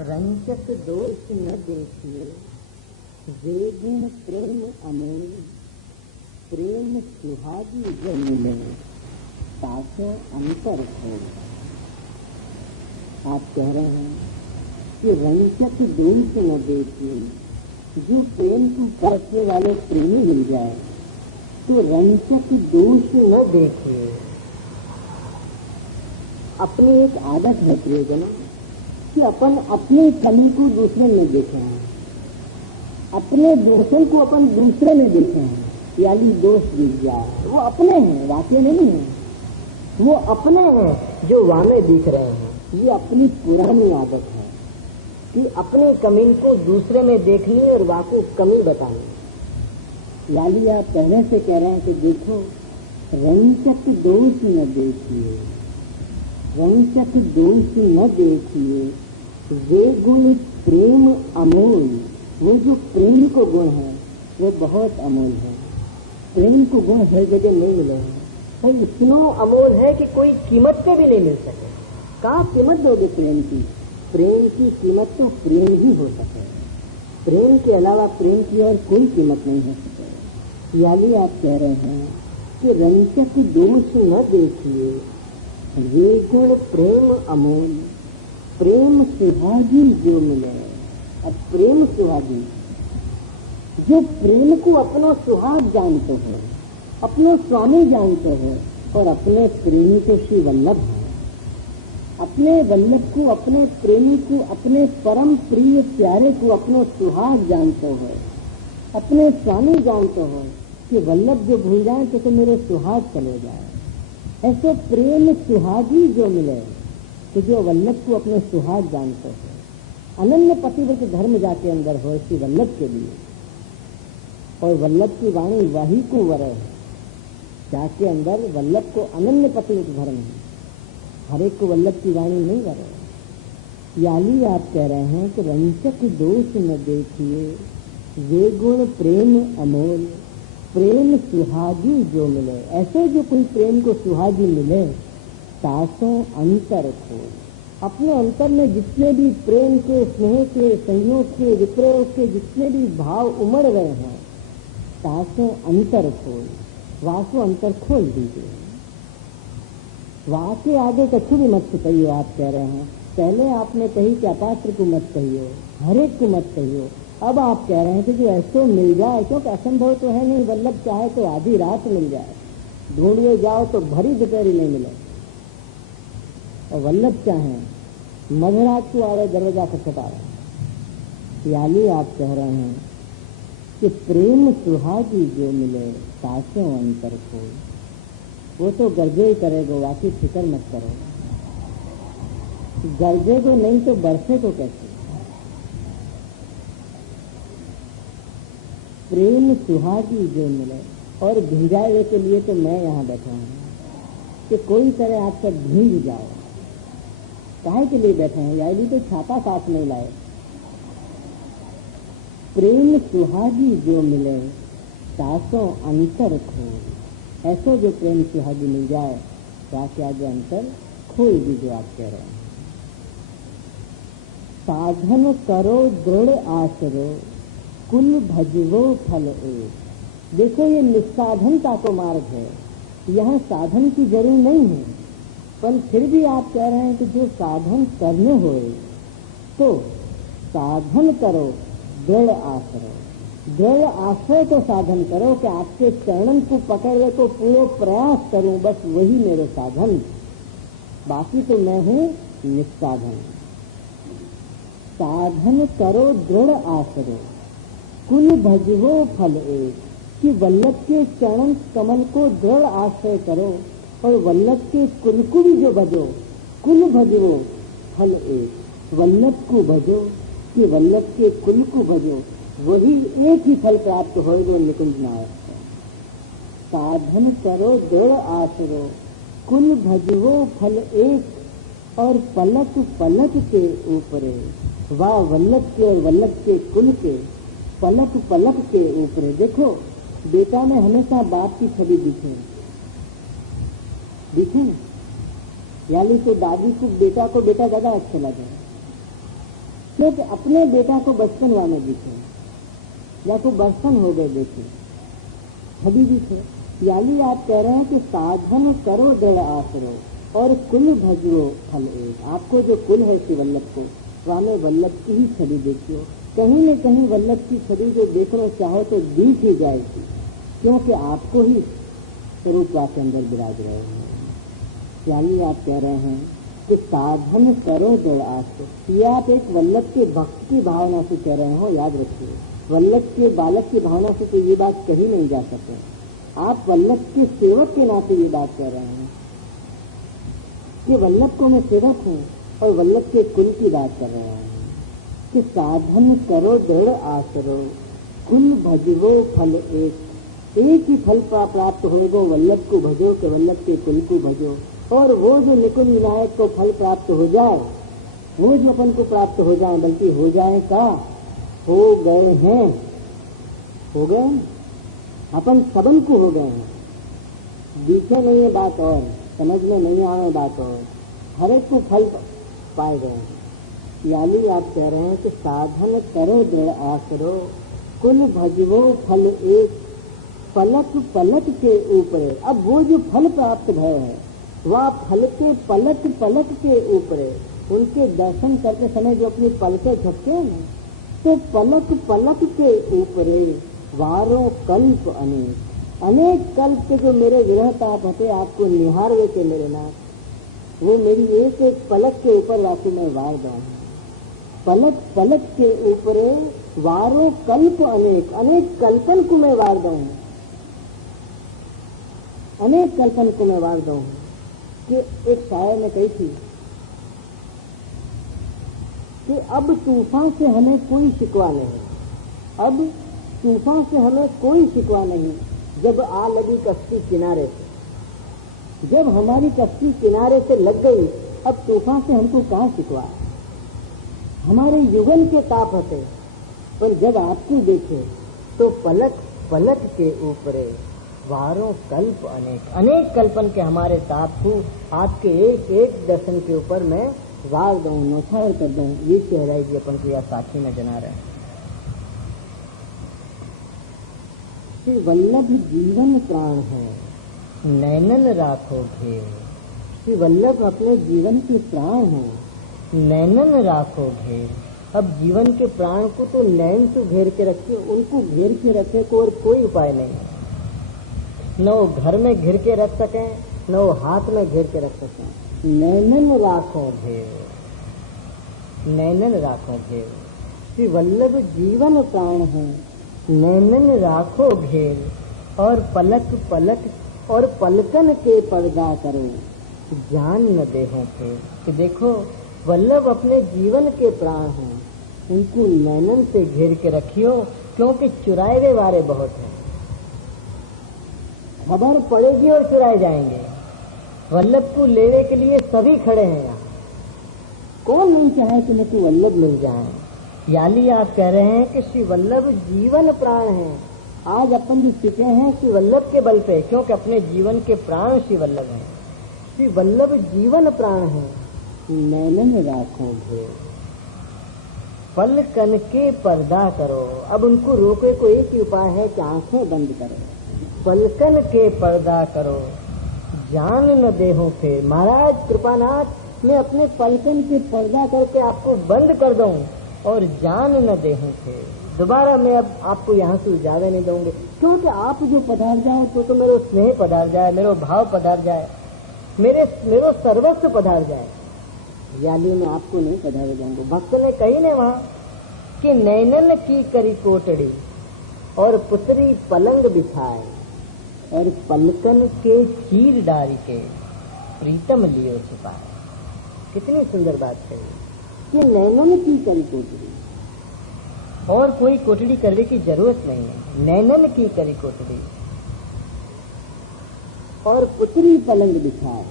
रंजक दोष न देखिए, वे गुण प्रेम अमोल, प्रेम सुहागी जो मिले, तासो अंतर हो। आप कह रहे हैं कि रंजक दोष न देखिए, जो प्रेम को परखने वाले प्रेमी मिल जाए तो रंजक दोष न देखिए। अपनी एक आदत है प्रियजनों कि अपन अपनी कमी को दूसरे में देखे हैं, अपने दोषों को अपन दूसरे में देखे हैं, यानी दोष दिख जाए वो अपने हैं, वाक्य नहीं है, वो अपने हैं जो वामे दिख रहे हैं। ये अपनी पुरानी आदत है कि अपनी कमी को दूसरे में देखनी और वाको कमी बतानी। यानी आप पहले से कह रहे हैं कि देखो रंजक दोष न देखिए, रंजक दोष न देखिए, वे गुण प्रेम अमोल। वो जो प्रेम को गुण है वो बहुत अमोल है। प्रेम को गुण हर जगह नहीं मिले हैं, तो इतना अमोल है कि कोई कीमत पे भी नहीं मिल सके। कहाँ कीमत दोगे प्रेम की? प्रेम की कीमत तो प्रेम ही हो सके, प्रेम के अलावा प्रेम की और कोई कीमत नहीं हो सके। यानी आप कह रहे हैं कि रंजक दोष न देखिए, वे गुण प्रेम अमोल, प्रेम सुहागी जो मिले। अब प्रेम सुहागी जो प्रेम को अपना सुहाग जानते हो, अपना स्वामी जानते हो और अपने प्रेमी को श्री वल्लभ है, अपने वल्लभ को, अपने प्रेमी को, अपने परम प्रिय प्यारे को अपना सुहाग जानते हो, अपने स्वामी जानते हो कि वल्लभ जो भूल जाए तो मेरे सुहाग चले जाए। ऐसे प्रेम सुहागी जो मिले तो जो वल्लभ को अपने सुहाग जानते हो, अनन्य पतिव्रत धर्म जाके अंदर हो इसी वल्लभ के लिए। और वल्लभ की वाणी वही को वर है, जाके अंदर वल्लभ को अनन्य पतिव्रत धर्म है, हर एक को वल्लभ की वाणी नहीं वर है। यानी आप कह रहे हैं कि रंजक दोष न देखिए, वे गुण प्रेम अमोल, प्रेम सुहागी जो मिले। ऐसे जो कोई प्रेम को सुहागी मिले, तासों अंतर खोल। अपने अंतर में जितने भी प्रेम के, स्नेह के, संयोग के, विप्रयोग के जितने भी भाव उमड़ रहे हैं, तासों अंतर खोल, वासो अंतर खोल दीजिए। वहां के आगे कछु भी मत कहिए। आप कह रहे हैं पहले आपने कही कि अपात्र को मत कहियो, हरेक को मत कहियो। अब आप कह रहे हैं कि जो ऐसो मिल जाए, क्योंकि असंभव तो है नहीं, वल्लभ चाहे तो आधी रात मिल जाए, ढूंढिए जाओ तो भरी दोपहरी नहीं मिले, और वल्लभ चाहे मध्यरात को आ रहे दरवाजा खटखटा रहे। यानी आप कह रहे हैं कि प्रेम सुहागी जो मिले, तासों अंतर खोल। वो तो गर्जे ही करेगो, बाकी फिक्र मत करो। गर्जे को नहीं तो बरसे को कैसे? प्रेम सुहागी जो मिले। और भिंजाए के लिए तो मैं यहाँ बैठा हूँ कि कोई तरह आप सब भींज जाओ। काहे के लिए बैठे हैं? यानी तो छाता साथ नहीं लाए। प्रेम सुहागी जो मिले, तासों अंतर खोल। ऐसा जो प्रेम सुहागी मिल जाए, ताकि आगे अंतर खोल दी जो आप कह रहे हैं। साधन करो दृढ़ आसरो, कुल भजवो फल एक। देखो ये निस्साधनता को मार्ग है, यहाँ साधन की जरूर नहीं है, पर फिर भी आप कह रहे हैं कि जो साधन करने होए तो साधन करो दृढ़ आश्रय। दृढ़ आश्रय तो साधन करो कि आपके चरणन को पकड़ने को पूरे प्रयास करूं, बस वही मेरे साधन, बाकी तो मैं हूँ निस्साधन। साधन करो दृढ़ आश्रय, कुल भजवो फल एक। कि वल्लभ के चरण कमल को दृढ़ आश्रय करो और वल्लभ के कुल को भी जो भजो, कुल भजवो फल एक। वल्लभ को भजो कि वल्लभ के कुल को भजो, वही एक ही फल प्राप्त हो जो निकुंज नायक है। साधन करो दृढ़ आश्रय, कुल भजवो फल एक। और पलक पलक के ऊपरे, वाह वल्लभ के और वल्लभ के कुल के पलक पलक के ऊपरे। देखो बेटा में हमेशा बाप की छवि दिखे, दिखे यानी तो दादी को बेटा ज्यादा अच्छा लगे, क्योंकि अपने बेटा को बचपन वाले दिखे या को बचपन हो गए देखे छवि दिखे। यानी आप कह रहे हैं कि साधन करो दृढ़ आसरो और कुल भजो फल एक। आपको जो कुल है श्री वल्लभ को, स्वामी वल्लभ की ही छवि देखियो। कहीं न कहीं वल्लभ की छवि जो देखना चाहो तो दिख ही जाएगी, क्योंकि आपको ही स्वरूप के अंदर विराज रहे हैं। यानी आप कह रहे हैं कि साधन करो दृढ़ आसरो। ये आप एक वल्लभ के भक्त की भावना से कह रहे हो, याद रखिए। वल्लभ के बालक की भावना से तो ये बात कही नहीं जा सकती। आप वल्लभ के सेवक के नाते ये बात कह रहे हैं कि वल्लभ को मैं सेवक हूँ और वल्लभ के कुल की बात कर रहे हैं कि साधन करो दृढ़ आसरो कुल भजो फल एक ही फल प्राप्त होएगो। वल्लभ को भजो के वल्लभ के कुल को भजो, और वो जो निकुंज विनायक को फल प्राप्त हो जाए, वो जो अपन को प्राप्त हो जाए, बल्कि हो जाए का हो गए हैं, हो गए अपन सबन को हो गए हैं। दिखे नहीं है बात और समझ में नहीं आए बात और हर एक को फल पाए गए हैं। यानी आप कह रहे हैं कि साधन करो दृढ़ आसरो कुल भजवो फल एक पलक पलक के ऊपर। अब वो जो फल प्राप्त भय है वह फल के पलक पलक के ऊपर, उनके दर्शन करते समय जो अपनी पलकें झपके हैं ना, तो पलक पलक के ऊपर वारों कल्प अनेक अनेक कल्प के जो मेरे विरह ताप होते आपको निहारवे के मेरे नाथ, वो मेरी एक एक पलक के ऊपर राशि में वार दूँ। पलक पलक के ऊपर वारों कल्प अनेक अनेक कल्पन को मैं वार दूँ, अनेक कल्पन को मैं वार दूँ। कि एक शायर ने कही थी कि अब तूफान से हमें कोई शिकवा नहीं, अब तूफान से हमें कोई शिकवा नहीं। जब आ लगी कश्ती किनारे से, जब हमारी कश्ती किनारे से लग गई, अब तूफान से हमको कहाँ शिकवा। हमारे युगल के ताप हटे, पर जब आपको देखे तो पलक पलक के ऊपर वारों कल्प अनेक अनेक कल्पन के हमारे ताप को आपके एक एक दर्शन के ऊपर मैं वार दूं, नौछावर कर दूं। ये चेहरा जी अपन को या साक्षी में जना रहे हैं। श्री वल्लभ जीवन प्राण है नैनन राखो घेर। श्री वल्लभ अपने जीवन के प्राण हैं, नैनन राखो घेर। अब जीवन के प्राण को तो नैन से घेर के रखिए, उनको घेर के रखे को और कोई उपाय नहीं है। न वो घर में घेर के रख सकें, न वो हाथ में घेर के रख सकें। नैनन राखो घेर, नैनन राखो घेर। श्री वल्लभ जीवन प्राण है नैनन राखो घेर, और पलक पलक और पलकन के पर्दा करो जान न देहो फिर। कि देखो वल्लभ अपने जीवन के प्राण हैं, उनको नैनन से घेर के रखियो, क्योंकि चुराए हुए वारे बहुत हैं। खबर पड़ेगी और चुराए जाएंगे। वल्लभ को लेने के लिए सभी खड़े हैं यहाँ। कौन नहीं चाहे कि मुझे वल्लभ मिल जाए। यानी आप कह रहे हैं कि श्री वल्लभ जीवन प्राण हैं। आज अपन जो सीखे हैं श्री वल्लभ के बल पे, क्योंकि अपने जीवन के प्राण श्री वल्लभ हैं। श्री वल्लभ जीवन प्राण हैं नैनन राखो घेर, पलकन के पर्दा करो। अब उनको रोके को एक ही उपाय है कि आंखें बंद करो, पलकन के पर्दा करो जान न देहो फिर। महाराज कृपानाथ, मैं अपने पलकन के पर्दा करके आपको बंद कर दूं और जान न देहूं फिर। दोबारा मैं अब आपको यहाँ से जावे नहीं दूंगे, क्योंकि आप जो पधार जाओ तो मेरा स्नेह पधार जाए, मेरा भाव पधार जाए, मेरा सर्वस्व पधार जाए। यानी मैं आपको नहीं पधारे जाऊंगा। भक्त ने कही ने वहाँ कि नैनन की करी कोटड़ी और पुतरी पलंग बिछाए, और पलकन के चीर डारी के प्रीतम लियो छिपाए। कितनी सुंदर बात कही कि नैनन की करी कोटड़ी, और कोई कोटड़ी करने की जरूरत नहीं है। नैनन की करी कोटड़ी और पुतरी पलंग बिछाए,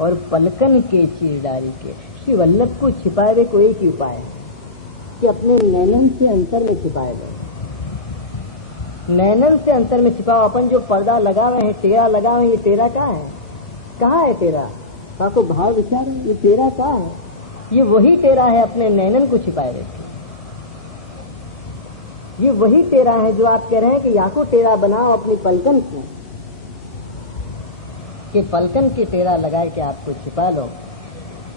और पलकन के चीर डारी के। श्री वल्लभ को छिपाए को एक ही उपाय है कि अपने नैनन से अंतर में छिपाए गए। नैनन से अंतर में छिपाओ। अपन जो पर्दा लगावे हैं, टेरा लगावे हैं, ये टेरा कहाँ है? कहाँ है टेरा? आपको भाव विचार है, ये टेरा कहाँ है? ये वही तेरा है अपने नैनन को छिपाए रखे। ये वही तेरा है जो आप कह रहे हैं कि या को तेरा बनाओ अपनी पलकन को, कि पलकन की तेरा लगाए के आपको छिपा लो,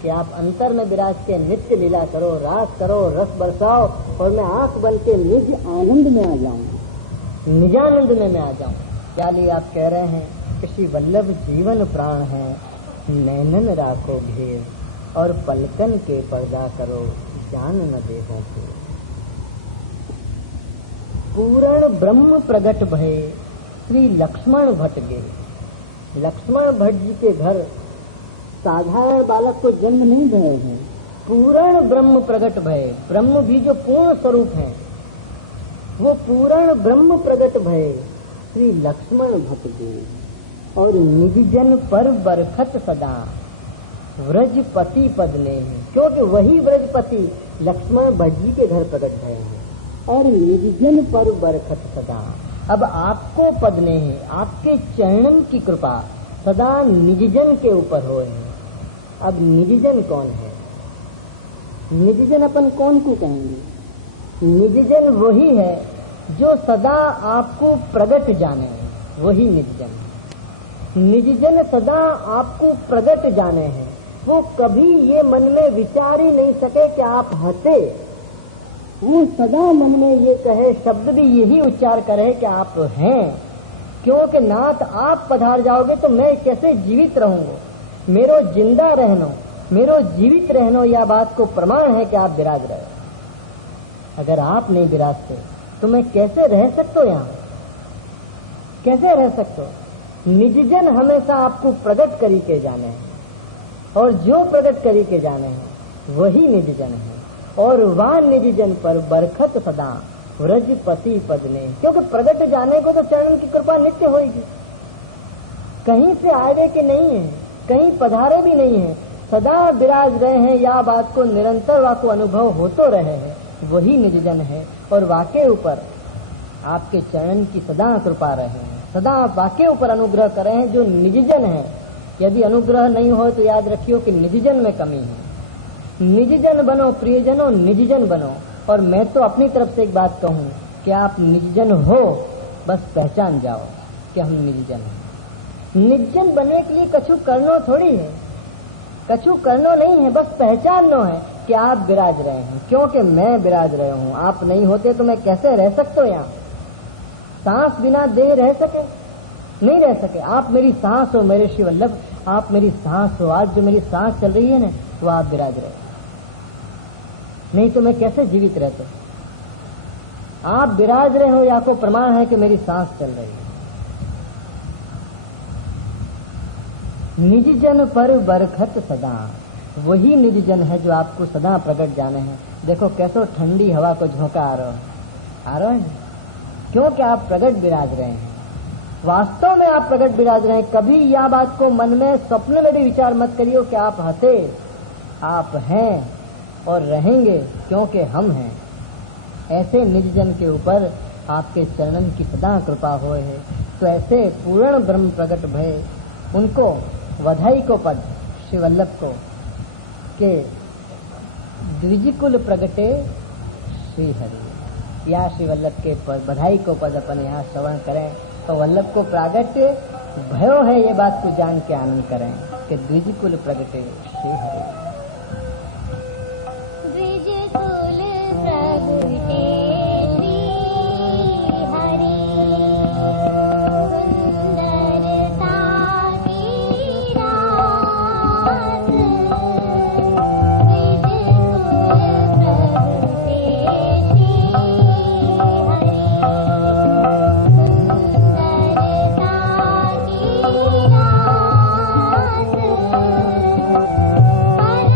कि आप अंतर में विराज के नित्य लीला करो, रास करो, रस बरसाओ और मैं आंख बन के निज आनंद में आ जाऊं, निजानंद में मैं आ जाऊं। क्या लिए आप कह रहे हैं कि श्री वल्लभ जीवन प्राण है, नैनन राखो घेर और पलकन के पर्दा करो, जान न देखो फिर। पूर्ण ब्रह्म प्रगट भय श्री लक्ष्मण भट्ट गे। लक्ष्मण भट्ट जी के घर साधारण बालक को जन्म नहीं भय है, पूर्ण ब्रह्म प्रगट भय। ब्रह्म भी जो पूर्ण स्वरूप है वो पूर्ण ब्रह्म प्रगट भय श्री लक्ष्मण भट्ट गे। और निज जन पर बरखत सदा व्रजपति पद ने है, क्योंकि वही व्रजपति लक्ष्मण भट्ट जी के घर प्रकट भय है। और निजजन पर बरखत सदा, अब आपको पद ने है, आपके चरणन की कृपा सदा निजजन के ऊपर हो है। अब निजजन कौन है? निजजन अपन कौन को कहेंगे? निजजन वही है जो सदा आपको प्रगट जाने, वही निजजन। निजजन सदा आपको प्रगट जाने हैं, वो कभी ये मन में विचार ही नहीं सके कि आप हंसे, वो सदा मन में ये कहे, शब्द भी यही उच्चार करे कि आप हैं, क्योंकि नाथ आप पधार जाओगे तो मैं कैसे जीवित रहूंगा, मेरो जिंदा रहनो, मेरो जीवित रहनो, यह बात को प्रमाण है कि आप विराज रहे। अगर आप नहीं विराजते तो मैं कैसे रह सकता हूँ यहाँ, कैसे रह सकता हूँ? निजजन हमेशा आपको प्रकट करी के जाने हैं, और जो प्रकट करी के जाने हैं वही निजजन है। और वह निजजन पर बरखत सदा व्रजपति पद ने, क्योंकि प्रगट जाने को तो चरण की कृपा नित्य होगी, कहीं से आए कि नहीं है, कहीं पधारे भी नहीं है, सदा विराज रहे हैं, या बात को निरंतर वाको अनुभव हो तो रहे हैं, वही निजजन है। और वाके ऊपर आपके चरण की सदा कृपा रहे हैं, सदा वाके ऊपर अनुग्रह कर रहे हैं जो निजजन है। यदि अनुग्रह नहीं हो तो याद रखियो कि निजजन में कमी है। निजजन बनो प्रियजनों, निजजन बनो। और मैं तो अपनी तरफ से एक बात कहूँ कि आप निजजन हो, बस पहचान जाओ कि हम निजजन हैं। निजजन बनने के लिए कछु करनो थोड़ी है, कछु करनो नहीं है, बस पहचाननो है कि आप विराज रहे हैं, क्योंकि मैं विराज रहे हूँ। आप नहीं होते तो मैं कैसे रह सकता हूँ यहाँ? सांस बिना देह रह सके? नहीं रह सके। आप मेरी सांस हो मेरे श्री वल्लभ, आप मेरी सांस हो। आज जो मेरी सांस चल रही है ना, वो आप विराज रहे, नहीं तो मैं कैसे जीवित रहता? आप विराज रहे हो, या को प्रमाण है कि मेरी सांस चल रही है। निजजन पर बरखत सदा, वही निजजन है जो आपको सदा प्रकट जाने हैं। देखो कैसो ठंडी हवा को झोंका आ रहा है, क्योंकि आप प्रकट विराज रहे हैं, वास्तव में आप प्रकट विराज रहे हैं। कभी यह बात को मन में स्वप्न में भी विचार मत करियो कि आप हंसे, आप हैं और रहेंगे, क्योंकि हम हैं। ऐसे निजजन के ऊपर आपके चरणन की सदा कृपा होए है। तो ऐसे पूर्ण ब्रह्म प्रकट भय, उनको वधाई को पद श्री वल्लभ को के द्विजकुल प्रगटे श्री हरि, या श्री वल्लभ के पद बधाई को पद अपन यहाँ श्रवण करें तो वल्लभ को प्रागट्य भयो है, ये बात को जान के आनंद करें कि द्विजकुल प्रगटे श्री हरि। Bye.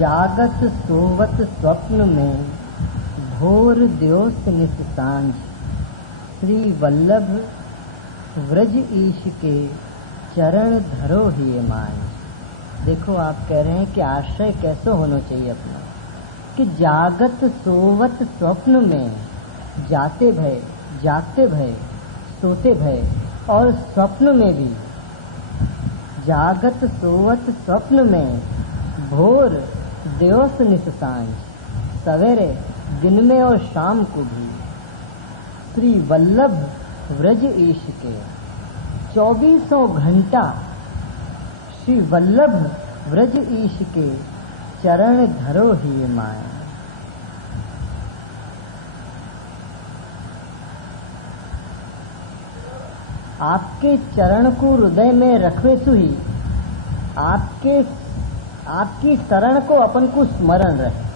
जागत सोवत स्वप्न में भोर द्योस निस सांझ, श्री वल्लभ व्रज ईश के चरण धरो ही मान। देखो आप कह रहे हैं कि आश्रय कैसे होना चाहिए अपना, कि जागत सोवत स्वप्न में, जाते भय जागते भय सोते भय और स्वप्न में भी, जागत सोवत स्वप्न में भोर द्योस निस सांझ, सवेरे दिन में और शाम को भी, श्री वल्लभ व्रज ईश के 24 घंटा श्री वल्लभ व्रज ईश के चरण धरो ही माया। आपके चरण को हृदय में रखवे सुही, आपकी शरण को अपन को स्मरण रहे।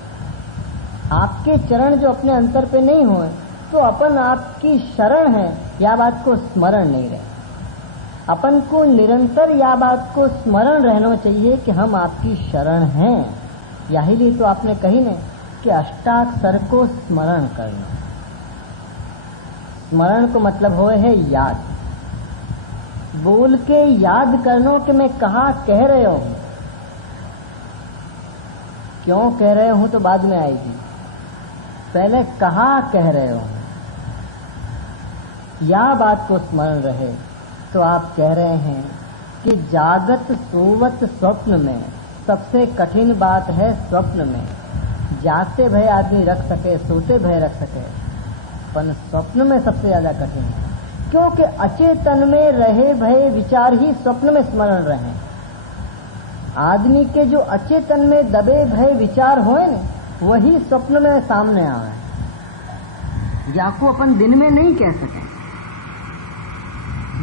आपके चरण जो अपने अंतर पे नहीं होए तो अपन आपकी शरण है, या बात को स्मरण नहीं रहे। अपन को निरंतर या बात को स्मरण रहना चाहिए कि हम आपकी शरण हैं। यही लिए तो आपने कही ने कि अष्टाक्षर को स्मरण करना। स्मरण को मतलब होए है याद, बोल के याद करना कि मैं कहाँ कह रहे हूँ, क्यों कह रहे हूँ तो बाद में आएगी, पहले कहाँ कह रहे हो, या बात को स्मरण रहे। तो आप कह रहे हैं कि जागत सोवत स्वप्न में सबसे कठिन बात है स्वप्न में। जागते भय आदमी रख सके, सोते भय रख सके, पर स्वप्न में सबसे ज्यादा कठिन है, क्योंकि अचेतन में रहे भय विचार ही स्वप्न में स्मरण रहे। आदमी के जो अचेतन में दबे भय विचार होए न, वही स्वप्न में सामने आवे, जाको अपन दिन में नहीं कह सके।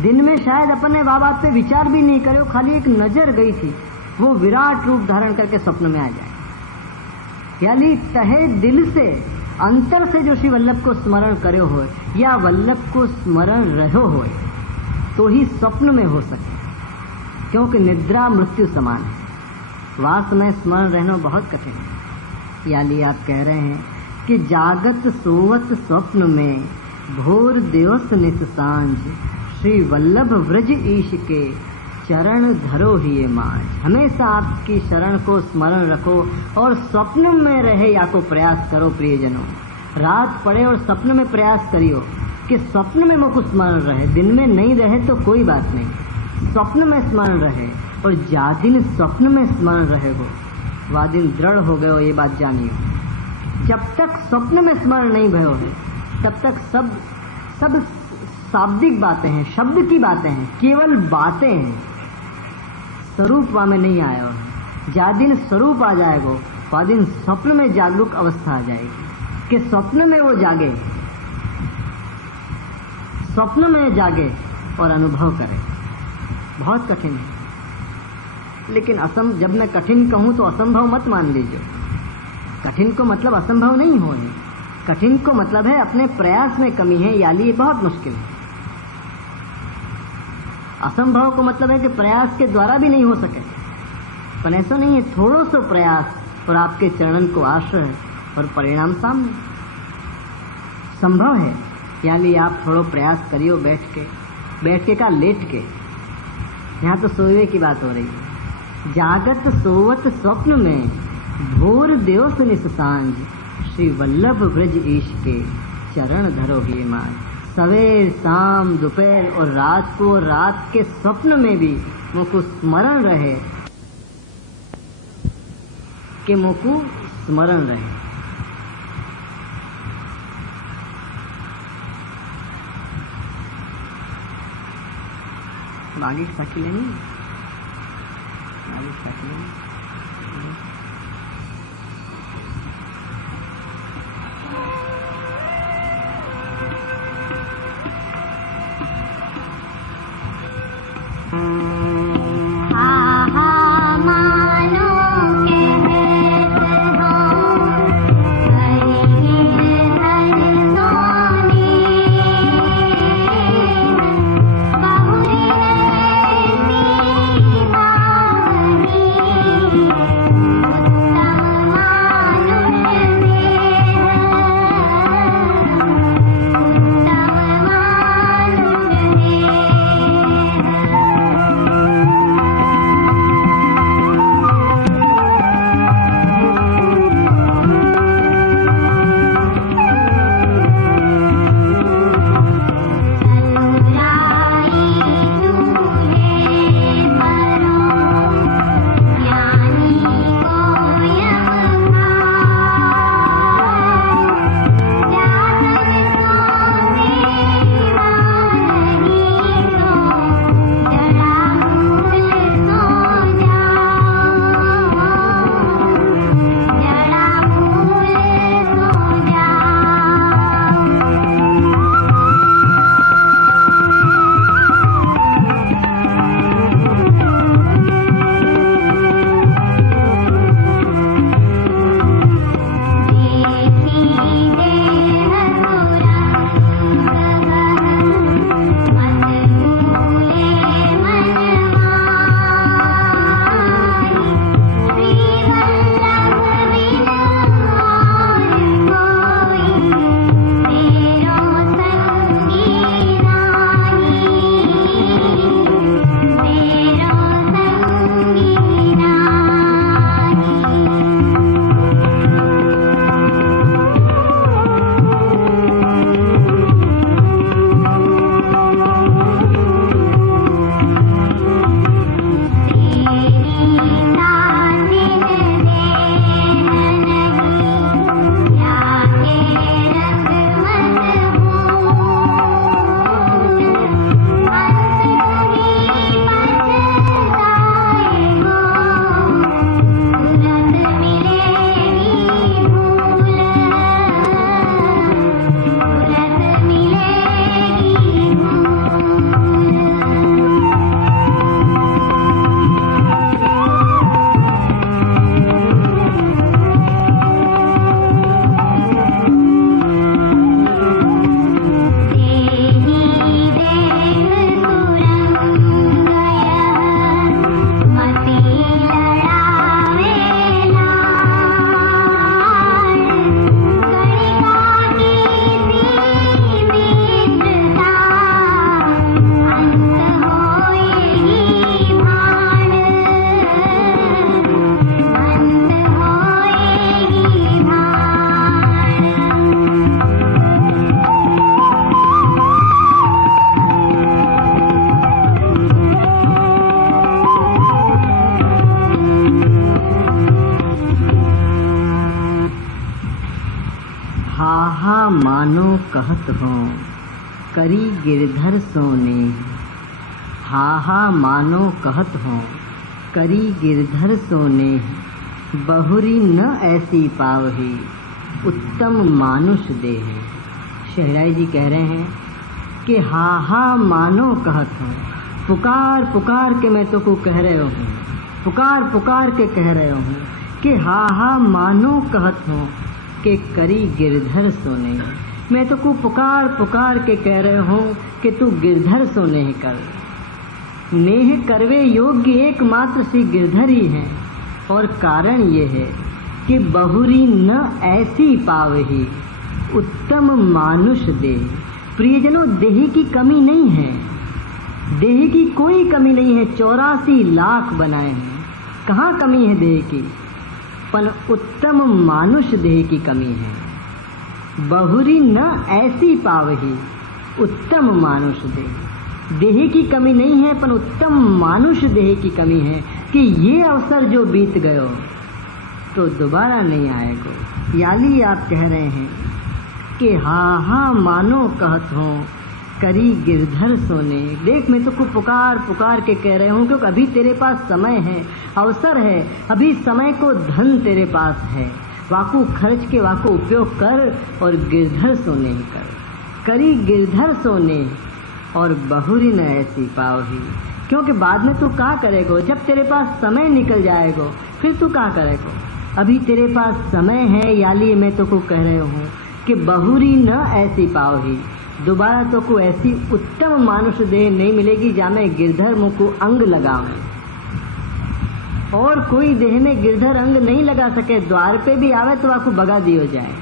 दिन में शायद अपन ने बात पे विचार भी नहीं करे, खाली एक नजर गई थी, वो विराट रूप धारण करके स्वप्न में आ जाए। यानी तहे दिल से, अंतर से जो श्री वल्लभ को स्मरण करे हो या वल्लभ को स्मरण रहो हो, तो ही स्वप्न में हो सके, क्योंकि निद्रा मृत्यु समान है। वास्तव में स्मरण रहना बहुत कठिन है। यानी आप कह रहे हैं कि जागत सोवत स्वप्न में भोर दिवस नित सांझ, श्री वल्लभ व्रज ईश के चरण धरो ही माज। हमेशा आपकी शरण को स्मरण रखो और स्वप्न में रहे या को प्रयास करो। प्रियजनों, रात पड़े और स्वप्न में प्रयास करियो कि स्वप्न में मुझको स्मरण रहे, दिन में नहीं रहे तो कोई बात नहीं, स्वप्न में स्मरण रहे। और जा दिन स्वप्न में स्मरण रहेगो वह दिन दृढ़ हो गए हो, ये बात जानियो। जब तक स्वप्न में स्मरण नहीं भयो है तब तक सब शाब्दिक बातें हैं, शब्द की बातें हैं, केवल बातें हैं, स्वरूप वहां में नहीं आया हो। जा दिन स्वरूप आ जाएगो वह दिन स्वप्न में जागरूक अवस्था आ जाएगी कि स्वप्न में वो जागे, स्वप्न में जागे और अनुभव करे। बहुत कठिन है, लेकिन जब मैं कठिन कहूं तो असंभव मत मान लीजिए। कठिन को मतलब असंभव नहीं हो है, कठिन को मतलब है अपने प्रयास में कमी है, यानी ये बहुत मुश्किल है। असंभव को मतलब है कि प्रयास के द्वारा भी नहीं हो सके, पर ऐसा नहीं है, थोड़ा सा प्रयास और आपके चरणन को आश्रय और परिणाम सामने संभव है। यानी आप थोड़ा प्रयास करियो, बैठ के का लेट के, यहाँ तो सोए की बात हो रही है। जागत सोवत स्वप्न में भोर दिवस निस सांझ, श्री वल्लभ व्रज ईश के चरण धरो ही मान। सवेर शाम दोपहर और रात को, रात के स्वप्न में भी मुझको स्मरण रहे कि मुझको स्मरण रहे। आगे की साखी लेनी, आगे की साखी लेनी। मानो कहत हो करी गिरधर सोने। हा मानो कहत हो करी गिरधर सोने। बहुरी न ऐसी पावही उत्तम मानुष देह। शहराई जी कह रहे हैं कि हा मानो कहत हो, पुकार पुकार के मैं तो को कह रहे हूँ, पुकार पुकार के कह रहे हूँ कि हा मानो कहत हो कि करी गिरधर सोने। मैं तो को पुकार पुकार के कह रहे हूँ कि तू गिरधर सोने कर। नेह करवे योग्य एकमात्र श्री गिरधर ही है, और कारण ये है कि बहुरी न ऐसी पावही उत्तम मानुष दे। प्रियजनों, देह की कमी नहीं है, देह की कोई कमी नहीं है। 84 लाख बनाए हैं, कहाँ कमी है देह की? पर उत्तम मानुष देह की कमी है। बहुरी न ऐसी पावही उत्तम मानुष देह। देह की कमी नहीं है, पर उत्तम मानुष देह की कमी है कि ये अवसर जो बीत गयो तो दोबारा नहीं आएगा। याली आप कह रहे हैं कि हा मानो कहत हो करी गिरधर सोने। देख, मैं तो को पुकार पुकार के कह रहे हूँ क्योंकि अभी तेरे पास समय है, अवसर है, अभी समय को धन तेरे पास है। वाकू खर्च के वाकू उपयोग कर और गिरधर सोने ही कर। करी गिरधर सोने और बहुरी न ऐसी पावही। क्योंकि बाद में तू क्या करेगो? जब तेरे पास समय निकल जाएगो फिर तू क्या करेगो? अभी तेरे पास समय है। याली मैं तो को कह रहे हूँ कि बहुरी न ऐसी पावही। दोबारा तो को ऐसी उत्तम मानुष देह नहीं मिलेगी जहाँ में गिरधर मुँह को अंग लगावे। और कोई देह में गिरधर अंग नहीं लगा सके, द्वार पे भी आवे तो आपको भगा दियो जाए।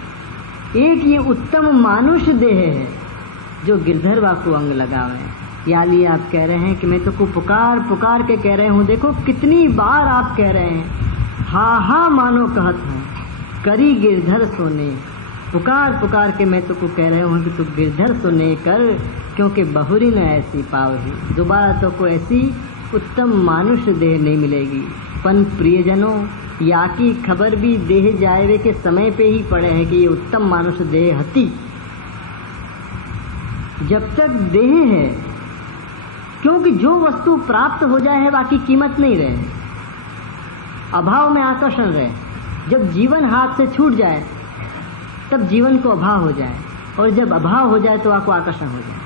एक ये उत्तम मानुष देह है जो गिरधर वाकू अंग लगावे। याली आप कह रहे हैं कि मैं तो को पुकार पुकार के कह रहे हूँ। देखो कितनी बार आप कह रहे हैं हा मानो कहत हूँ करी गिरधर सोने। पुकार पुकार के मैं तो को कह रहे हूँ कि तू गिरधर सोने कर, क्योंकि बहुरी न ऐसी पावही। दोबारा तो को ऐसी उत्तम मानुष देह नहीं मिलेगी। पन प्रियजनों, या की खबर भी देह जाएवे के समय पे ही पड़े है कि ये उत्तम मानुष देह हती। जब तक देह है, क्योंकि जो वस्तु प्राप्त हो जाए है बाकी कीमत नहीं रहे, अभाव में आकर्षण रहे। जब जीवन हाथ से छूट जाए तब जीवन को अभाव हो जाए, और जब अभाव हो जाए तो आपको आकर्षण हो जाए।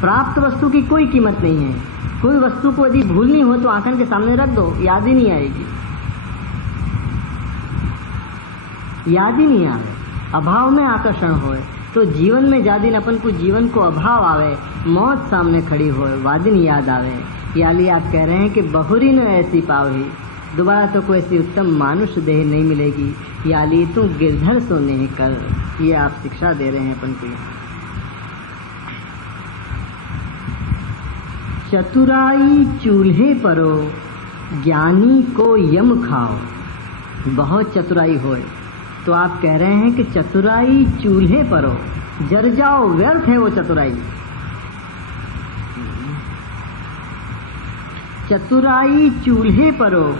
प्राप्त वस्तु की कोई कीमत नहीं है। कोई वस्तु को यदि भूलनी हो तो आंखन के सामने रख दो, याद ही नहीं आएगी, याद ही नहीं आवे। अभाव में आकर्षण होए तो जीवन में जादिन अपन को जीवन को अभाव आवे, मौत सामने खड़ी होए, वादिन याद आवे। याली आप कह रहे हैं कि बहुरी न ऐसी पावही। दोबारा तो कोई ऐसी उत्तम मानुष देह नहीं मिलेगी। याली तू गिरधर सोने ही कर। ये आप शिक्षा दे रहे हैं अपन को। चतुराई चूल्हे परो ज्ञानी को यम खाओ। बहुत चतुराई होए तो आप कह रहे हैं कि चतुराई चूल्हे परो, जर जाओ, व्यर्थ है वो चतुराई। चतुराई चूल्हे परो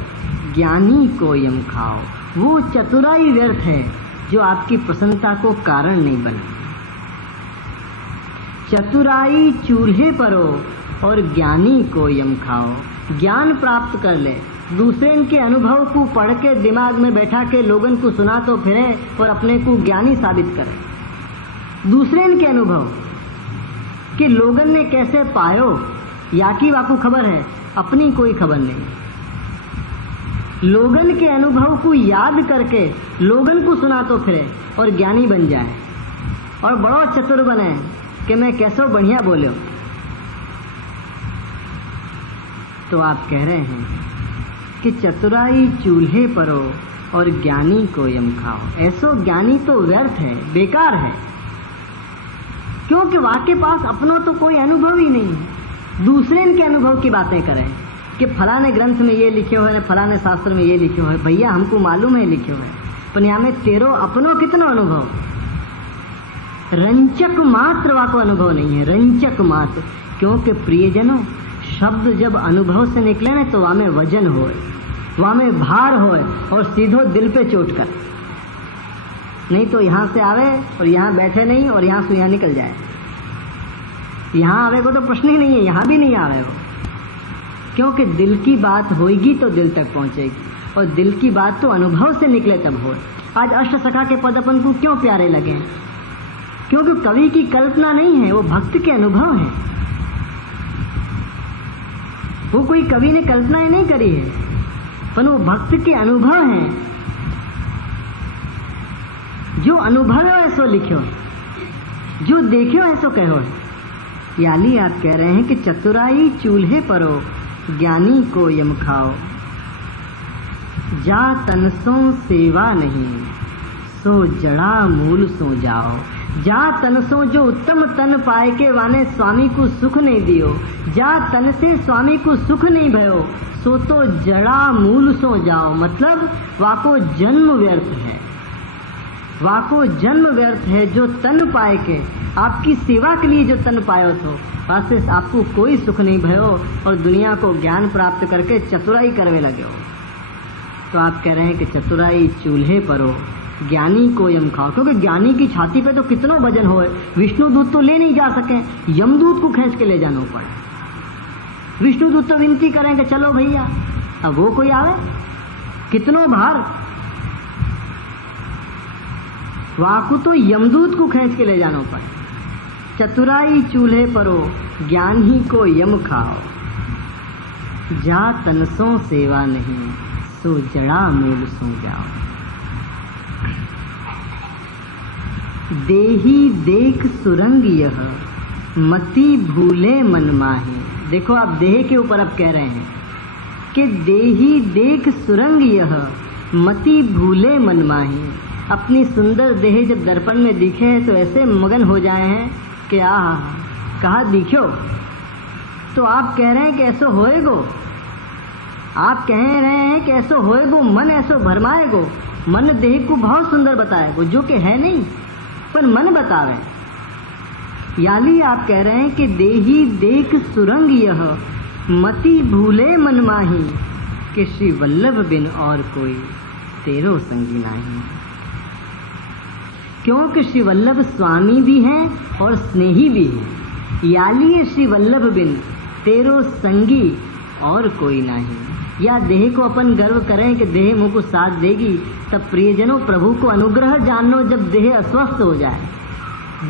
ज्ञानी को यम खाओ। वो चतुराई व्यर्थ है जो आपकी प्रसन्नता को कारण नहीं बने। चतुराई चूल्हे परो और ज्ञानी को यम खाओ। ज्ञान प्राप्त कर ले, दूसरे के अनुभव को पढ़ के दिमाग में बैठा के लोगन को सुना तो फिरे और अपने को ज्ञानी साबित करे। दूसरे के अनुभव कि लोगन ने कैसे पायो या की वाकू खबर है, अपनी कोई खबर नहीं। लोगन के अनुभव को याद करके लोगन को सुना तो फिरे और ज्ञानी बन जाए और बड़ो चतुर बने कि मैं कैसो बढ़िया बोलो। तो आप कह रहे हैं कि चतुराई चूल्हे परो और ज्ञानी को यम खाओ। ऐसो ज्ञानी तो व्यर्थ है, बेकार है, क्योंकि वाके पास अपनों तो कोई अनुभव ही नहीं है। दूसरे के अनुभव की बातें करें कि फलाने ग्रंथ में ये लिखे हुए है, फलाने शास्त्र में ये लिखे हुए है। भैया हमको मालूम है लिखे हुए, पर यहाँ में तेरो अपनों कितना अनुभव। रंचक मात्र वाको अनुभव नहीं है, रंचक मात्र। क्योंकि प्रियजनों, शब्द जब अनुभव से निकले ना तो वहाँ में वजन होए, वहाँ में भार होए और सीधो दिल पे चोट कर। नहीं तो यहाँ से आवे और यहाँ बैठे नहीं और यहाँ से यहाँ निकल जाए। यहाँ आवे को तो प्रश्न ही नहीं है, यहाँ भी नहीं आवे वो, क्योंकि दिल की बात होगी तो दिल तक पहुँचेगी, और दिल की बात तो अनुभव से निकले तब हो। आज अष्टसखा के पद अपन को क्यों प्यारे लगे? क्योंकि कवि की कल्पना नहीं है, वो भक्त के अनुभव है। वो कोई कवि ने कल्पनाएं नहीं करी है, पर वो भक्त के अनुभव हैं। जो अनुभव है ऐसो लिखो, जो देखो ऐसो कहो। याली आप कह रहे हैं कि चतुराई चूल्हे परो, ज्ञानी को यम खाओ। जा तन सो सेवा नहीं, सो जड़ा मूल सो जाओ। जा तन सो जो उत्तम तन पाए के वाने स्वामी को सुख नहीं दियो। जा तन से स्वामी को सुख नहीं भयो, सो तो जड़ा मूल सो जाओ। मतलब वाको जन्म व्यर्थ है, वाको जन्म व्यर्थ है। जो तन पाए के आपकी सेवा के लिए जो तन पायो तो वास्ते आपको कोई सुख नहीं भयो और दुनिया को ज्ञान प्राप्त करके चतुराई करने लगे हो। तो आप कह रहे हैं कि चतुराई चूल्हे परो, ज्ञानी को यम खाओ। क्योंकि ज्ञानी की छाती पे तो कितना वजन हो, विष्णुदूत तो ले नहीं जा सके, यमदूत को खींच के ले जाना पड़े। विष्णुदूत तो विनती करें कि चलो भैया, अब वो कोई आवे, कितनो भार, वाकु तो यमदूत को खींच के ले जाना पड़े। चतुराई चूल्हे परो, ज्ञान ही को यम खाओ। जा तनसों सेवा नहीं, सो जड़ा मूल सो जाओ। देही देख सुरंग यह, मति भूले मन माही। देखो आप देह के ऊपर अब कह रहे हैं कि देही देख सुरंग यह, मति भूले मन माही। अपनी सुंदर देह जब दर्पण में दिखे हैं तो ऐसे मगन हो जाए हैं कि कहा दिखो। तो आप कह रहे हैं कि ऐसो होएगो, आप कह रहे हैं कि ऐसो होएगो, मन ऐसो भरमाएगो। मन देह को बहुत सुंदर बताएगो, जो कि है नहीं, पर मन बतावे। याली आप कह रहे हैं कि देही देख सुरंग यह, मति भूले मन माही। कि श्री वल्लभ बिन और कोई तेरो संगी नहीं। क्योंकि श्री वल्लभ स्वामी भी हैं और स्नेही भी हैं। याली श्री वल्लभ बिन तेरो संगी और कोई नहीं। या देह को अपन गर्व करें कि देह मुझ को साथ देगी, तब प्रियजनों प्रभु को अनुग्रह जानो। जब देह अस्वस्थ हो जाए,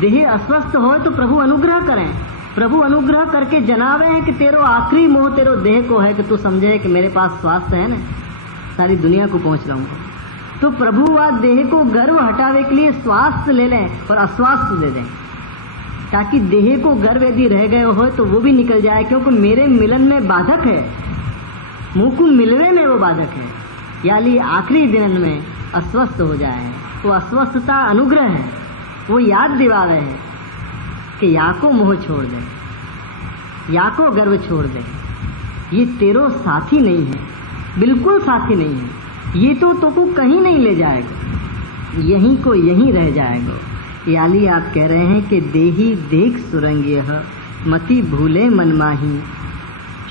देह अस्वस्थ हो तो प्रभु अनुग्रह करें। प्रभु अनुग्रह करके जनावे हैं कि तेरो आखिरी मोह तेरो देह को है, कि तू समझे कि मेरे पास स्वास्थ्य है ना, सारी दुनिया को पहुंच रहूंगा। तो प्रभु व देह को गर्व हटावे के लिए स्वास्थ्य ले लें और अस्वास्थ्य दे दें, ताकि देह को गर्व यदि रह गए हो तो वो भी निकल जाए। क्योंकि मेरे मिलन में बाधक है, मुँह को मिलवे में वो बाधक है। यानी आखिरी दिन में अस्वस्थ हो जाए, वो अस्वस्थता अनुग्रह है। वो याद दिलावे है कि या को मोह छोड़ दे, या को गर्व छोड़ दे। ये तेरो साथी नहीं है, बिल्कुल साथी नहीं है। ये तो को कहीं नहीं ले जाएगा, यहीं को यहीं रह जाएगा। याली आप कह रहे हैं कि देही देख सुरंग यह, मति भूले मन माही।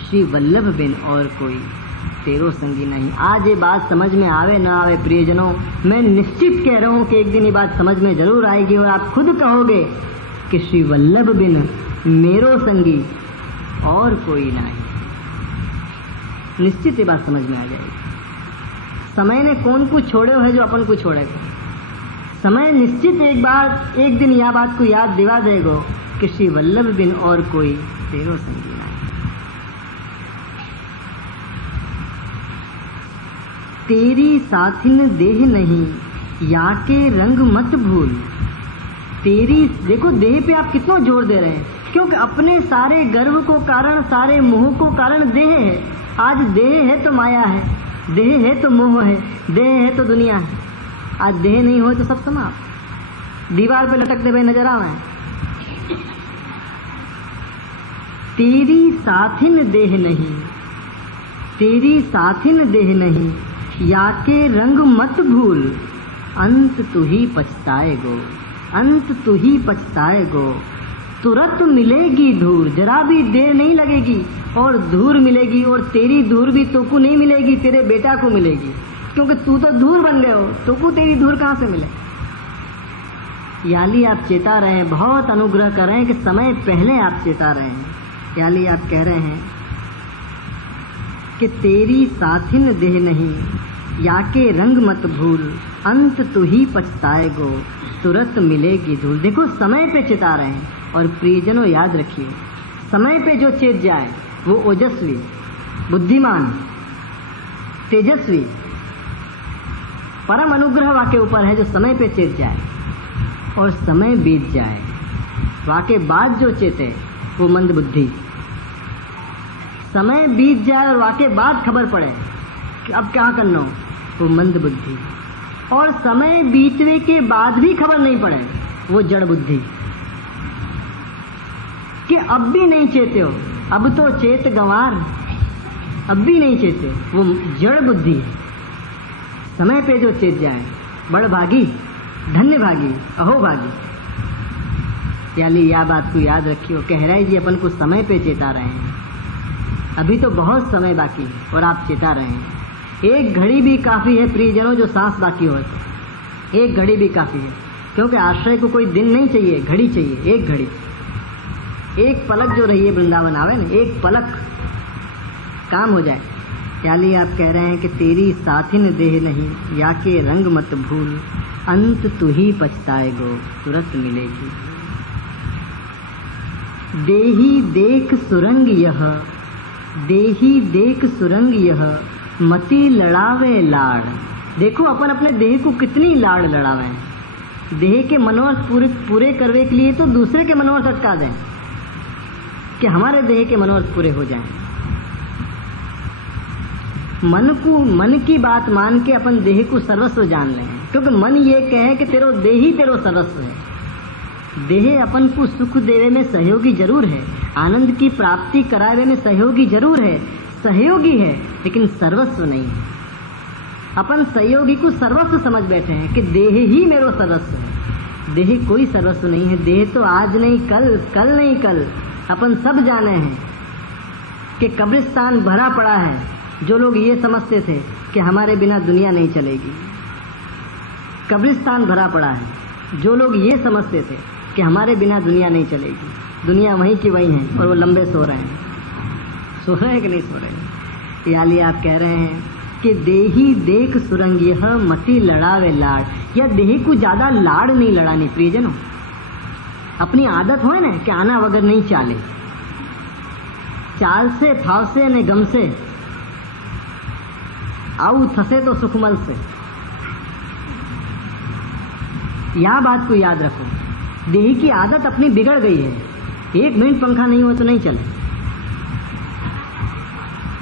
श्री वल्लभ बिन और कोई तेरो संगी नहीं। आज ये बात समझ में आवे ना आवे प्रियजनों, मैं निश्चित कह रहा हूँ कि एक दिन ये बात समझ में जरूर आएगी और आप खुद कहोगे कि श्री वल्लभ बिन मेरो संगी और कोई नहीं। निश्चित ये बात समझ में आ जाएगी। समय ने कौन को छोड़े है जो अपन को छोड़ेगा। समय निश्चित एक दिन यह बात को याद दिला देगा कि श्री वल्लभ बिन और कोई तेरो संगी नहीं। तेरी साथिन देह नहीं, या के रंग मत भूल। तेरी, देखो देह पे आप कितना जोर दे रहे हैं, क्योंकि अपने सारे गर्व को कारण, सारे मोह को कारण देह है। आज देह है तो माया है, देह है तो मोह है, देह है तो दुनिया है। आज देह नहीं हो तो सब समाप्त, दीवार पे लटकते हुए नजर आवे। तेरी साथिन देह नहीं, तेरी साथिन देह नहीं, या के रंग मत भूल। अंत तू ही पछताएगो, अंत तू ही पछताएगो। तुरंत मिलेगी धूर, जरा भी देर नहीं लगेगी और धूर मिलेगी। और तेरी धूर भी तो को नहीं मिलेगी, तेरे बेटा को मिलेगी, क्योंकि तू तो धूर बन गए हो। तो को तेरी धूर कहाँ से मिले? याली आप चेता रहे हैं, बहुत अनुग्रह कर रहे हैं कि समय पहले आप चेता रहे हैं। याली आप कह रहे हैं कि तेरी साथिन देह नहीं, या के रंग मत भूल, अंत तू ही पछताएगो, तुरंत मिलेगी धूल। देखो समय पे चेता रहे हैं। और प्रियजनों याद रखिए, समय पे जो चेत जाए वो ओजस्वी, बुद्धिमान, तेजस्वी, परम अनुग्रह वाके ऊपर है जो समय पे चेत जाए। और समय बीत जाए, वाके बाद जो चेते वो मंद बुद्धि। समय बीत जाए और वाके बाद खबर पड़े कि अब क्या करना हो, वो मंद बुद्धि। और समय बीतने के बाद भी खबर नहीं पड़े, वो जड़ बुद्धि। कि अब भी नहीं चेते हो, अब तो चेत गंवार, अब भी नहीं चेते, वो जड़ बुद्धि है। समय पे जो चेत जाए बड़ भागी, धन्य भागी, अहो भागी। यानी यह बात को याद रखियो। कह रहे जी अपन को समय पे चेता रहे हैं, अभी तो बहुत समय बाकी है और आप चेता रहे हैं। एक घड़ी भी काफी है प्रियजनों, जो सांस बाकी हो, एक घड़ी भी काफी है। क्योंकि आश्रय को कोई दिन नहीं चाहिए, घड़ी चाहिए, एक घड़ी, एक पलक जो रही है वृंदावन आवे ना, एक पलक काम हो जाए। यानी आप कह रहे हैं कि तेरी साथिन देह नहीं, या के रंग मत भूल, अंत तू ही पछताएगो, तुरंत मिलेगी। देही देख सुरंग यह, देही देख सुरंग यह, मति लड़ावे लाड़। देखो अपन अपने देह को कितनी लाड़ लड़ावे। देह के मनोरथ पूरे करने के लिए तो दूसरे के मनोरथ अटका दें कि हमारे देह के मनोरथ पूरे हो जाएं। मन की बात मान के अपन देह को सर्वस्व जान लें, क्योंकि मन ये कहे कि तेरो देह ही तेरो सर्वस्व है। देह अपन को सुख देवे में सहयोगी जरूर है, आनंद की प्राप्ति करावे में सहयोगी जरूर है, सहयोगी है, लेकिन सर्वस्व नहीं है। अपन सहयोगी को सर्वस्व समझ बैठे हैं कि देह ही मेरा सर्वस्व है। देह कोई सर्वस्व नहीं है। देह तो आज नहीं कल, कल नहीं कल। अपन सब जाने हैं कि कब्रिस्तान भरा पड़ा है। जो लोग ये समझते थे कि हमारे बिना दुनिया नहीं चलेगी, कब्रिस्तान भरा पड़ा है। जो लोग ये समझते थे कि हमारे बिना दुनिया नहीं चलेगी, दुनिया वहीं की वहीं है और वो लंबे सो रहे हैं। सो रहे हैं कि नहीं सो रहे? यानी आप कह रहे हैं कि देही देख सुरंग यह, मति लड़ावे लाड़। या देह को ज्यादा लाड़ नहीं लड़ानी प्रियजनों। अपनी आदत हो ना कि आना वगर नहीं चाले, चाल से फाव से ने गम से, आऊ थसे तो सुखमल से। यह बात को याद रखो। देह की आदत अपनी बिगड़ गई है। 1 मिनट पंखा नहीं हो तो नहीं चले।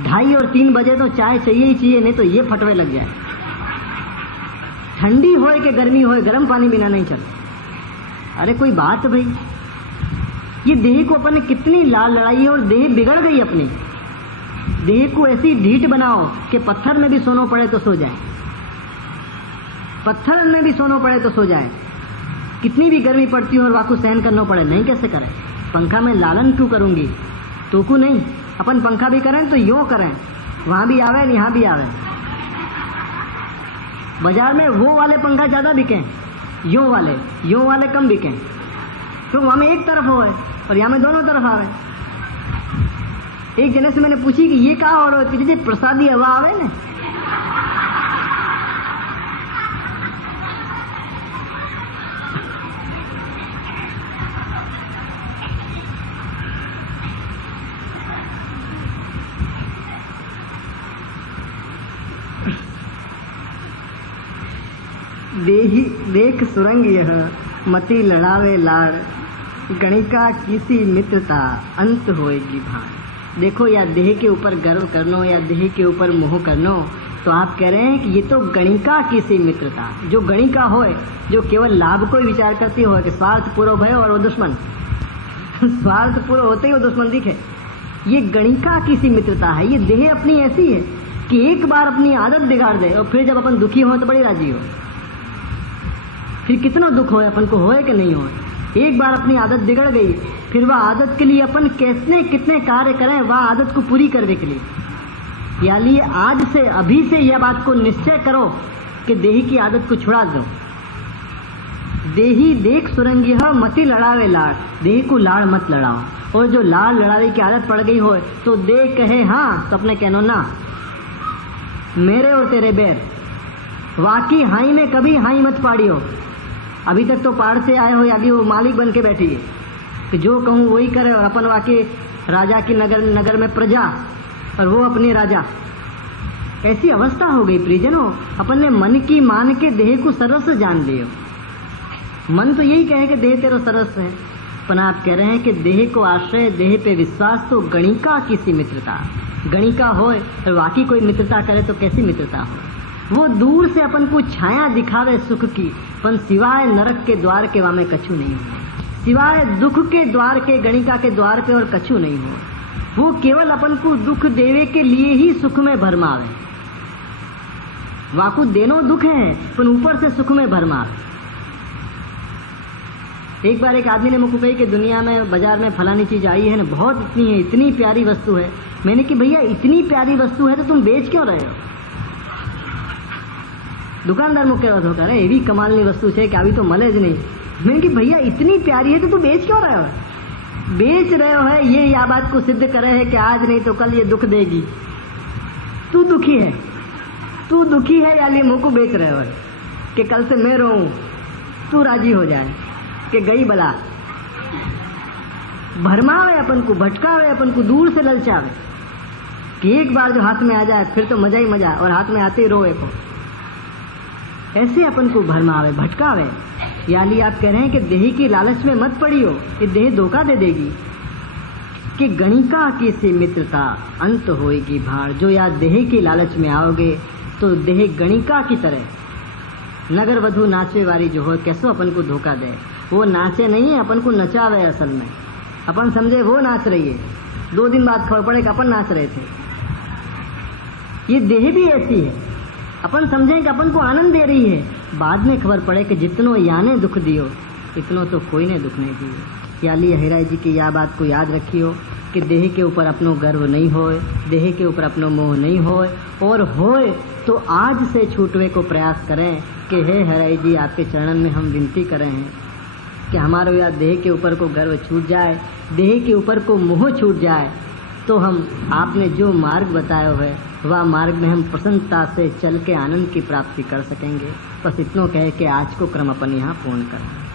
2:30 और 3 बजे तो चाय चाहिए ही चाहिए, नहीं तो ये फटवे लग जाए। ठंडी होए कि गर्मी होए, गर्म पानी बिना नहीं चले। अरे कोई बात भाई, ये देह को अपन ने कितनी लाल लड़ाई है और देह बिगड़ गई अपनी। देह को ऐसी ढीठ बनाओ कि पत्थर में भी सोना पड़े तो सो जाए, पत्थर में भी सोना पड़े तो सो जाए। कितनी भी गर्मी पड़ती हो और वाकू सहन करना पड़े, नहीं कैसे करें? पंखा में लालन क्यों करूंगी, तो को नहीं। अपन पंखा भी करें तो यूं करें, वहां भी आवे यहाँ भी आवे। बाजार में वो वाले पंखा ज्यादा बिके, यूं वाले कम बिके, तो वहां में एक तरफ हो और यहाँ में दोनों तरफ आवे। एक जने से मैंने पूछी कि ये क्या हो रहा है, कि प्रसादी हवा आवे ना। देही देख सुरंग यह, मति लड़ावे लाड़, गणिका किसी मित्रता, अंत होएगी भान। देखो, या देह के ऊपर गर्व करनो या देह के ऊपर मोह करनो, तो आप कह रहे हैं कि ये तो गणिका किसी मित्रता। जो गणिका होए, जो केवल लाभ को ही विचार करती हो कि स्वार्थ पूर्व भय और वो दुश्मन स्वार्थ पूर्व होते ही वो दुश्मन दिखे, ये गणिका किसी मित्रता है। ये देह अपनी ऐसी है कि एक बार अपनी आदत बिगाड़ दे और फिर जब अपन दुखी हो तो बड़ी राजी हो। फिर कितना दुख होए अपन को, होए कि नहीं होए। एक बार अपनी आदत बिगड़ गई, फिर वह आदत के लिए अपन कितने कार्य करें वह आदत को पूरी करने के लिए। यानी आज से, अभी से यह बात को निश्चय करो कि देह की आदत को छुड़ा दो। देही देख सुरंगी मति लड़ावे लाड़, देह को लाड़ मत लड़ाओ। और जो लाड़ लड़ावे की आदत पड़ गई हो तो दे कहे हाँ तो अपने कहनो ना, मेरे और तेरे बैर। वाकी हाई में कभी हाई मत पाड़ियो। अभी तक तो पहाड़ से आए हो, अभी वो मालिक बन के बैठी है कि जो कहूँ वही करे, और अपन वाके राजा की नगर में प्रजा और वो अपने राजा। ऐसी अवस्था हो गई प्रियजनों, अपन ने मन की मान के देह को सरस जान लियो। मन तो यही कहे कि देह तेरा सरस है, पर आप कह रहे हैं कि देह को आश्रय, देह पे विश्वास तो गणिका की सी मित्रता। गणिका हो और वाकई कोई मित्रता करे तो कैसी मित्रता हो। वो दूर से अपन को छाया दिखावे सुख की, पर सिवाय नरक के द्वार के वामे कछु नहीं हो, सिवाय दुख के द्वार के, गणिका के द्वार पे और कछु नहीं हो। वो केवल अपन को दुख देवे के लिए ही सुख में भरमावे। वाकु देनो दुख है पर ऊपर से सुख में भरमावे। एक बार एक आदमी ने मुझको कही कि दुनिया में बाजार में फलानी चीज आई है ना, बहुत इतनी है, इतनी प्यारी वस्तु है। मैंने कि भैया इतनी प्यारी वस्तु है तो तुम बेच क्यों रहे हो? दुकानदार मुझे कह रहा है ये भी कमालनी वस्तु है कि अभी तो मले ज नहीं। मैंने कि भैया इतनी प्यारी है तो तुम बेच क्यों रहे हो? बेच रहे हो है ये या बात को सिद्ध करे है कि आज नहीं तो कल ये दुख देगी। तू दुखी है, तू दुखी है या मुंह को बेच रहे हो कि कल से मैं रहूं, तू राजी हो जाए कि गई बला। भरमावे अपन को, भटकावे अपन को, दूर से ललचावे कि एक बार जो हाथ में आ जाए फिर तो मजा ही मजा, और हाथ में आते ही रोए को। ऐसे अपन को भरमावे, भटकावे। यानी आप कह रहे हैं कि देह की लालच में मत पड़ियो, कि देह धोखा दे देगी। कि गणिका की सी मित्रता अंत होएगी भाड़। जो या देह की लालच में आओगे तो देह गणिका की तरह नगर वधु नाचे वाली जो हो, कैसो अपन को धोखा दे। वो नाचे नहीं है, अपन को नचावे। असल में अपन समझे वो नाच रही है, 2 दिन बाद खबर पड़े कि अपन नाच रहे थे। ये देह भी ऐसी है, अपन समझे कि अपन को आनंद दे रही है, बाद में खबर पड़े कि जितनो याने दुख दियो इतनो तो कोई ने दुख नहीं दियो। याली हराई जी की यह बात को याद रखियो कि देह के ऊपर अपनो गर्व नहीं होए, देह के ऊपर अपनो मोह नहीं होए, और होए तो आज से छूटवे को प्रयास करें कि हे हराई जी आपके चरणन में हम विनती करें हैं कि हमारे या देह के ऊपर को गर्व छूट जाए, देह के ऊपर को मोह छूट जाए, तो हम आपने जो मार्ग बताया है वह मार्ग में हम प्रसन्नता से चल के आनंद की प्राप्ति कर सकेंगे। बस इतनो कहे कि आज को क्रम अपन यहाँ पूर्ण करें।